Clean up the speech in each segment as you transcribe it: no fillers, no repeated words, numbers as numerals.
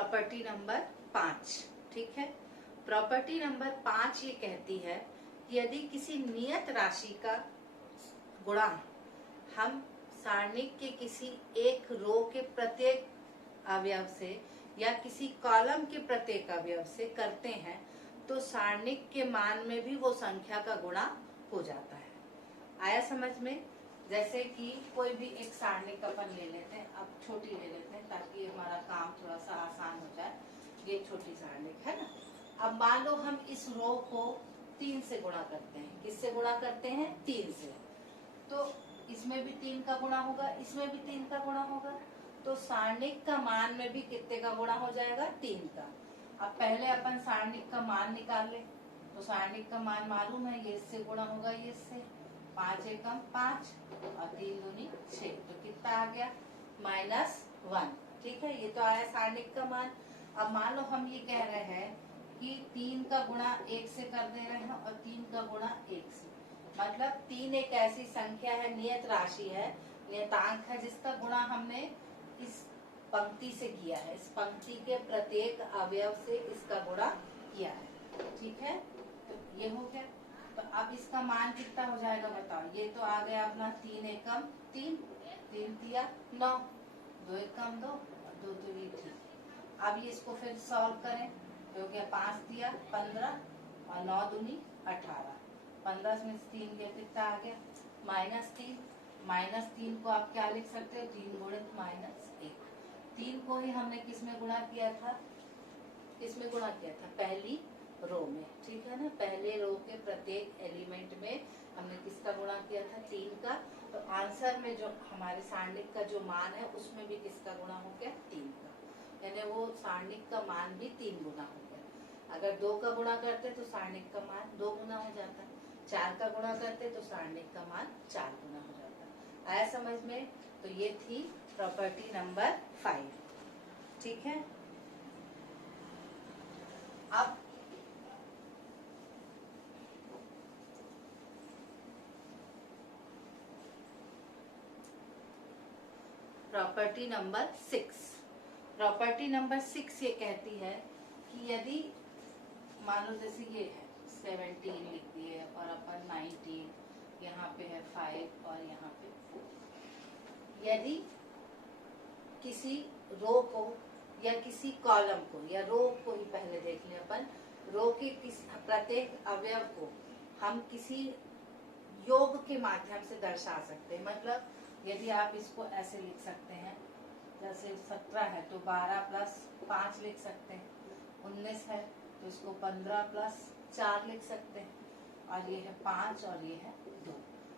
Property number 5। ठीक है, property number 5 ये कहती है कि यदि किसी नियत राशि का गुणा हम सारणिक के किसी एक रो के प्रत्येक अवयव से या किसी कॉलम के प्रत्येक अवयव से करते हैं तो सारणिक के मान में भी वो संख्या का गुणा हो जाता है। आया समझ में? जैसे कि कोई भी एक सारणिक अपन ले लेते हैं, अब छोटी ले लेते हैं ताकि हमारा काम थोड़ा सा आसान हो जाए। ये छोटी सारणिक है ना। अब मान लो हम इस रो को 3 से गुणा करते हैं। किससे गुणा करते हैं? 3 से। तो इसमें भी 3 का गुणा होगा, इसमें भी 3 का गुणा होगा, तो सारणिक का मान में भी कितने का गुणा हो जाएगा? 3 का। अब पहले अपन सारणिक का मान निकाल ले। तो सारणिक का मान मालूम है, ये इससे गुणा होगा, ये इससे। 5 एकम 5 और 3 दूनी 6, तो कितना आ गया? -1। ठीक है, ये तो आया सारणिक का मान। अब मान लो हम ये कह रहे हैं कि 3 का गुणा 1 से कर दे रहे हैं और 3 का गुणा 1 से, मतलब 3 एक ऐसी संख्या है, नियत राशि है, नियतांक है, जिसका गुणा हमने इस पंक्ति से किया है। इस पंक्ति के प्रत्येक अवयव से इसका गुणा किया है। ठीक है, तो ये हो गया। तो अब इसका मान कितना हो जाएगा बताओ? ये तो आ गया अपना 3 एकम 3, 3 दिया 9, 2 एकम 2 और 2 दूनी 3। अब ये इसको फिर सॉल्व करें तो क्या? 5 दिया 15 और 9 दूनी 18। 15 में 3 गया, कितना आ गया? -3। -3 को आप क्या लिख सकते हो? 3 गुणित -1। 3 को ही हमने किस में गुणा किया था? किसमें गुणा किया था? पहली रो में। ठीक है ना, पहले रो के प्रत्येक एलिमेंट में हमने किसका गुणा किया था? 3 का। तो आंसर में जो हमारे सारणिक का जो मान है उसमें भी किसका गुणा हो गया? 3 का। यानी वो सारणिक का मान भी 3 गुना हो गया। अगर 2 का गुणा करते तो सारणिक का मान 2 गुना हो जाता। 4 का गुणा करते तो सारणिक का मान 4 गुना हो जाता। आया समझ में? तो ये थी प्रॉपर्टी नंबर 5। ठीक है, अब प्रॉपर्टी नंबर 6। प्रॉपर्टी नंबर 6 ये कहती है कि यदि मान लो जैसे ये है 17 लिख दिए और अपन 19, यहाँ पे है 5 और यहाँ पे 4। यदि किसी रो को या किसी कॉलम को, या रो को ही पहले देख लें अपन, रो के प्रत्येक अवयव को हम किसी योग के माध्यम से दर्शा सकते हैं। मतलब यदि आप इसको ऐसे लिख सकते हैं, जैसे 17 है तो 12 प्लस 5 लिख सकते हैं। 19 है तो इसको 15 प्लस 4 लिख सकते हैं। और ये है 5 और ये है 2।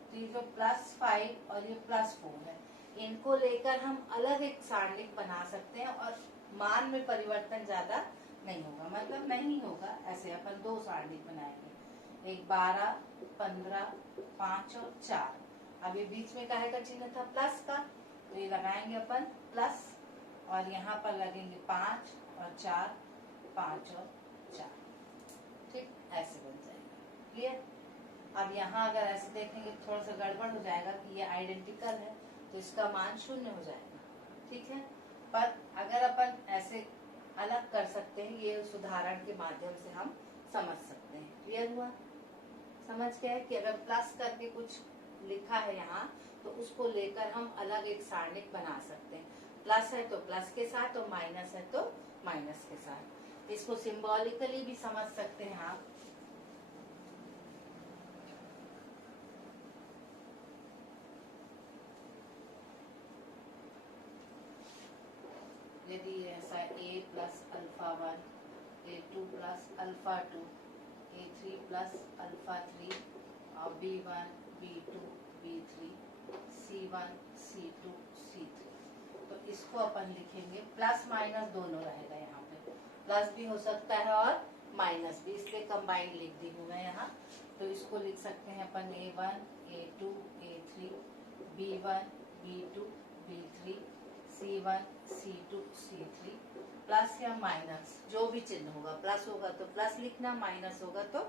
तो ये जो +5 और ये +4 है, इनको लेकर हम अलग एक सारणिक बना सकते हैं और मान में परिवर्तन ज्यादा नहीं होगा। मतलब नहीं होगा, ऐसे अपन 2 सारणिक बनाएंगे, एक 12, 15, 5 और 4। अब ये बीच में काहे का चिन्ह था? प्लस का, तो ये लगाएंगे अपन प्लस, और यहाँ पर लगेंगे 5 और 4, 5 और 4। ठीक, ऐसे बन जाएगा। क्लियर? अब यहाँ अगर ऐसे देखेंगे थोड़ा सा गड़बड़ हो जाएगा कि ये आइडेंटिकल है, तो इसका मान 0 हो जाएगा। ठीक है, पर अगर अपन ऐसे अलग कर सकते हैं, ये उस उदाहरण के माध्यम से हम समझ सकते हैं। क्लियर हुआ? समझ गए कि अगर प्लस करके कुछ लिखा है यहाँ, तो उसको लेकर हम अलग एक सारणिक बना सकते हैं। प्लस है तो प्लस के साथ और माइनस है तो माइनस के साथ। इसको सिंबॉलिकली भी समझ सकते हैं आप। यदि ऐसा a plus α1, a2 plus α2, a3 plus α3 और b1, b2, b3, c1, c2, c3, तो इसको अपन लिखेंगे, प्लस माइनस दोनों रहेगा। यहाँ पे प्लस भी हो सकता है और माइनस भी, इसलिए कंबाइंड लिख दी हूँ मैं यहाँ। तो इसको लिख सकते हैं अपन a1, a2, a3, b1, b2, b3, c1, c2, c3, plus या माइनस जो भी चिन्ह होगा। प्लस होगा तो प्लस लिखना, माइनस होगा तो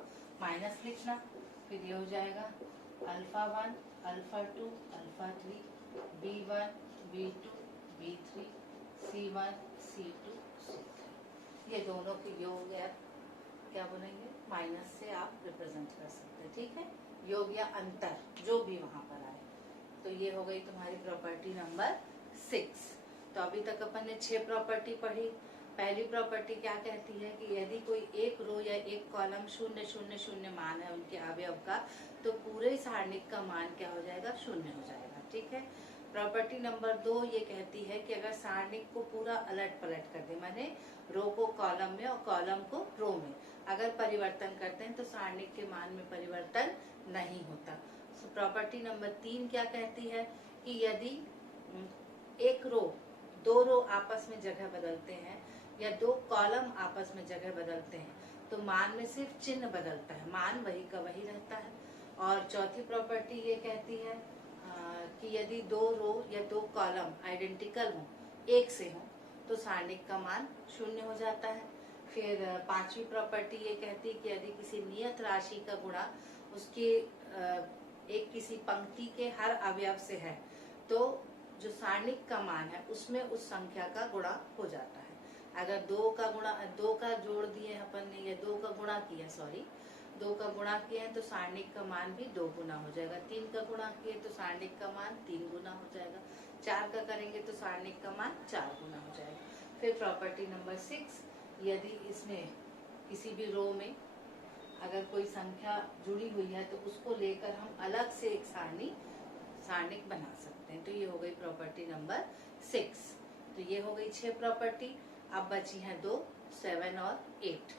माइनस लिखना। फिर ये हो जाएगा α1, α2, α3, b1, b2, b3, c1, C2 C3, ये दोनों के योग या क्या बोलेंगे, माइनस से आप रिप्रेजेंट कर सकते हैं, ठीक है, योग या अंतर जो भी वहां पर आए। तो ये हो गई तुम्हारी प्रॉपर्टी नंबर 6। तो अभी तक अपन ने 6 प्रॉपर्टी पढ़ी। पहली प्रॉपर्टी क्या कहती है कि यदि कोई एक रो या एक कॉलम 0 0 0 मान है उनके अवयव का, तो पूरे सारणिक का मान क्या हो जाएगा, 0 हो जाएगा, ठीक है। प्रॉपर्टी नंबर 2 ये कहती है कि अगर सारणिक को पूरा अलट पलट कर दे, माने रो को कॉलम में और कॉलम को रो में अगर परिवर्तन करते हैं तो सारणिक के मान में परिवर्तन नहीं होता। प्रॉपर्टी नंबर 3 क्या कहती है कि यदि एक रो, 2 रो आपस में जगह बदलते हैं या 2 कॉलम आपस में जगह बदलते हैं तो मान में सिर्फ चिन्ह बदलता है, मान वही का वही रहता है। और चौथी प्रॉपर्टी ये कहती है कि यदि 2 रो या 2 कॉलम आइडेंटिकल हो, एक से हो, तो सारणिक का मान 0 हो जाता है। फिर पांचवी प्रॉपर्टी ये कहती है कि यदि किसी नियत राशि का गुणा उसके एक किसी पंक्ति के हर अवयव से है तो जो सारणिक का मान है उसमें उस संख्या का गुणा हो जाता है। अगर 2 का जोड़ दिए अपन ने या 2 का गुणा किया, 2 का गुणा किया है तो सारणिक का मान भी 2 गुना हो जाएगा। 3 का गुणा किए तो सारणिक का मान 3 गुना हो जाएगा। 4 का करेंगे तो सारणिक का मान 4 गुना हो जाएगा। फिर प्रॉपर्टी नंबर 6, यदि इसमें किसी भी रो में अगर कोई संख्या जुड़ी हुई है तो उसको लेकर हम अलग से एक सारणिक बना सकते हैं। तो ये हो गई प्रॉपर्टी नंबर 6। तो ये हो गई 6 प्रॉपर्टी। अब बची हैं 2, 7 और 8।